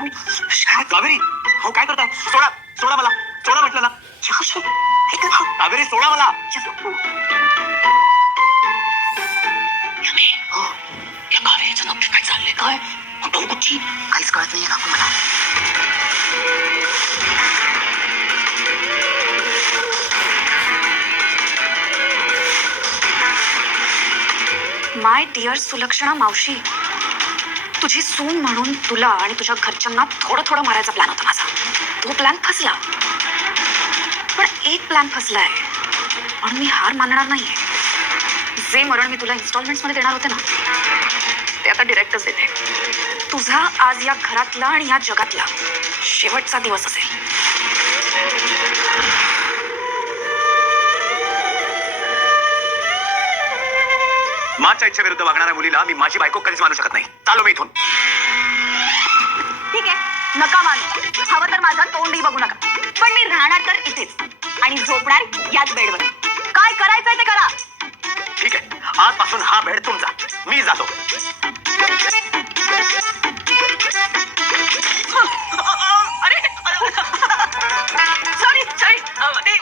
कावेरी हो काय करताय? सोडा सोडा मला. सोडा म्हटलं ना. कावेरी सोडा मला. हो या कावेरीचं नक्की काय चाललंय? काय? कुठची? काहीच कळत नाहीये काकू मला. माय डिअर सुलक्षणा मावशी. तुझी सून म्हणून तुला आणि तुझ्या घरच्यांना थोडं थोडं मारायचा प्लॅन होता माझा. तो प्लॅन फसला. पण एक प्लॅन फसलाय. म्हणून मी हार मानणार नाहीये. जे मरण मी तुला इन्स्टॉलमेंट्समध्ये देणार होते ना ते आता डिरेक्टच देते. तुझा आज या घरातला आणि या जगातला शेवटचा दिवस असेल. माझ्या इच्छेविरुद्ध वागणाऱ्या मुलीला मी माझी बायको कधीच मानू शकत नाही. चालो मी इथून. ठीक आहे. नका मानू. हवं तर माझं तोंडही बघू नका. पण मी राहणार तर इथेच. आणि झोपणार याच बेडवर. काय करायचंय ते करा. ठीक आहे. आजपासून हा बेड तुमचा. मी जातो. अरे सॉरी सॉरी ते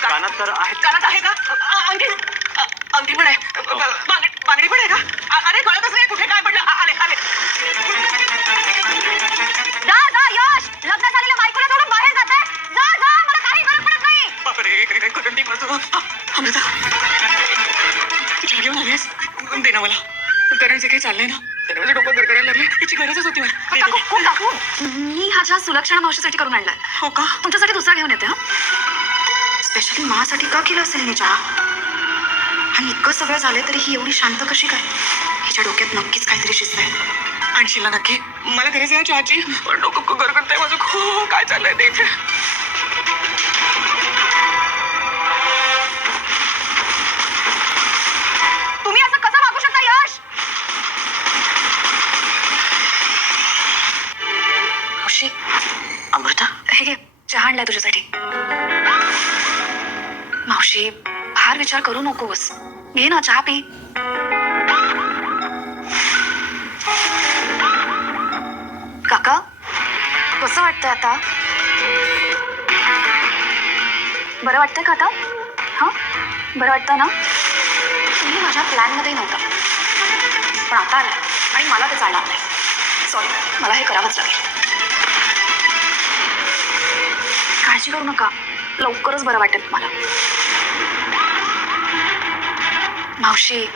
कानात तर आहेत अमृता तू घेऊन आलीस दे ना मला कारण जे काही चाललंय ना त्याने माझं डोकं गरगरायला लागले याची गरजच होती मला दे, दे, काकू, दे. कोण काकू? मी हा चहा सुलक्षणा मावशीसाठी करून आणलाय हो का तुमच्यासाठी दुसरा घेऊन येते हा स्पेशली माझ्यासाठी का केलं असेल मी चहा आणि इतकं सगळं झालंय तरी ही एवढी शांत कशी काय हिच्या डोक्यात नक्कीच काहीतरी शिजतंय आणशील ना नक्की मला गरज आहे चहाची पण डोकं गरगरतंय माझं खूप काय चाललंय ते आहे तुझ्यासाठी. मावशी फार विचार करू नकोस. घे ना चहा पी. काका कसं वाटतंय आता? बरं वाटतंय का आता? हां? बरं वाटतं ना? तुम्ही माझ्या प्लॅनमध्ये नव्हता. पण आता आला आणि मला ते जाणार नाही. सॉरी मला हे करावंच लागेल. काळजी करू नका. लवकरच बरं वाटेल तुम्हाला. मावशी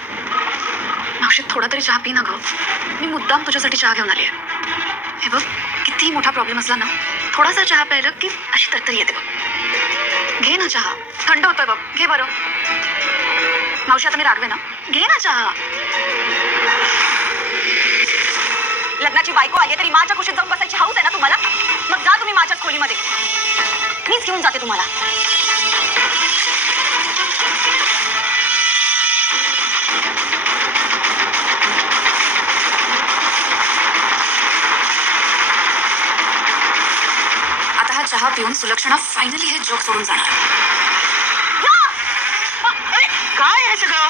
मावशी थोडा तरी चहा पी ना गं. मी मुद्दाम तुझ्यासाठी चहा घेऊन आली आहे. हे बघ कितीही मोठा प्रॉब्लेम असला ना थोडासा चहा प्यायला की अशी तरतरी येते बघ. घे ना चहा. थंड होतोय बघ. घे बरं. मावशी आता मी रागवे ना. घे ना चहा. लग्नाची बायको आली तरी माझ्या खुशीत जाऊन बसायची हाऊस आहे ना तुम्हाला? मग जा तुम्ही माझ्याच खोलीमध्ये. जाते तुम्हाला. आता हा चहा पिऊन सुलक्षणा फायनली हे जग सोडून जाणार. अरे काय आहे सगळं.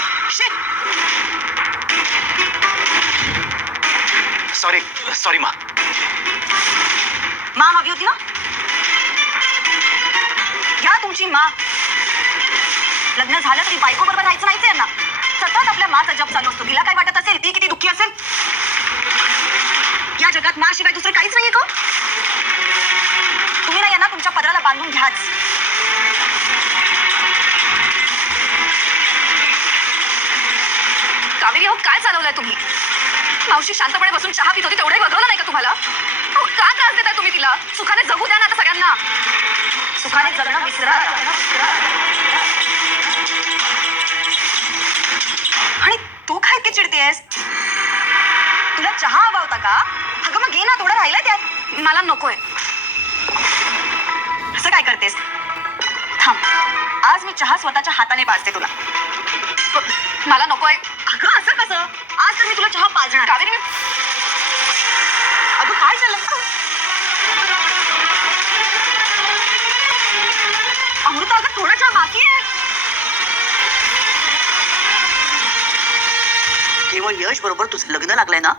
सॉरी सॉरी मा मा हवी होती ना ना तुमची मा. लग्न झालं तरी बायको बरोबर राहायचं नाहीच यांना. सतत आपल्या माचा जप चालू असतो. तिला काय वाटत असेल? ती किती दुःखी असेल? या जगात मा शिवाय दुसरं काहीच नाहीये का हो? तुम्ही ना यांना तुमच्या पदराला बांधून घ्याच. कावेरी हो काय चालवलंय तुम्ही? मावशी शांतपणे बसून चहा पित होती तेवढे बघवलं नाही का तुम्हाला? अहो, का त्रास देताय तुम्ही तिला? सुखाने जगू द्या ना आता सगळ्यांना. सुखाने जगणं विसरा. आणि तू काय की चिडतेस तुला चहा हवा होता का? अगं मग घे ना थोडं राहिलं त्यात. मला नकोय. असं काय करतेस? थांब. आज मी चहा स्वतःच्या हाताने पाजते तुला. मला नकोय. अगं असं कसं आज तर मी तुला चहा पाजणार. कावेरी मी अगं काय झालं अमृता अगं थोडा चहा बाकी आहे. केवळ यश बरोबर तुझं लग्न लागलंय ना?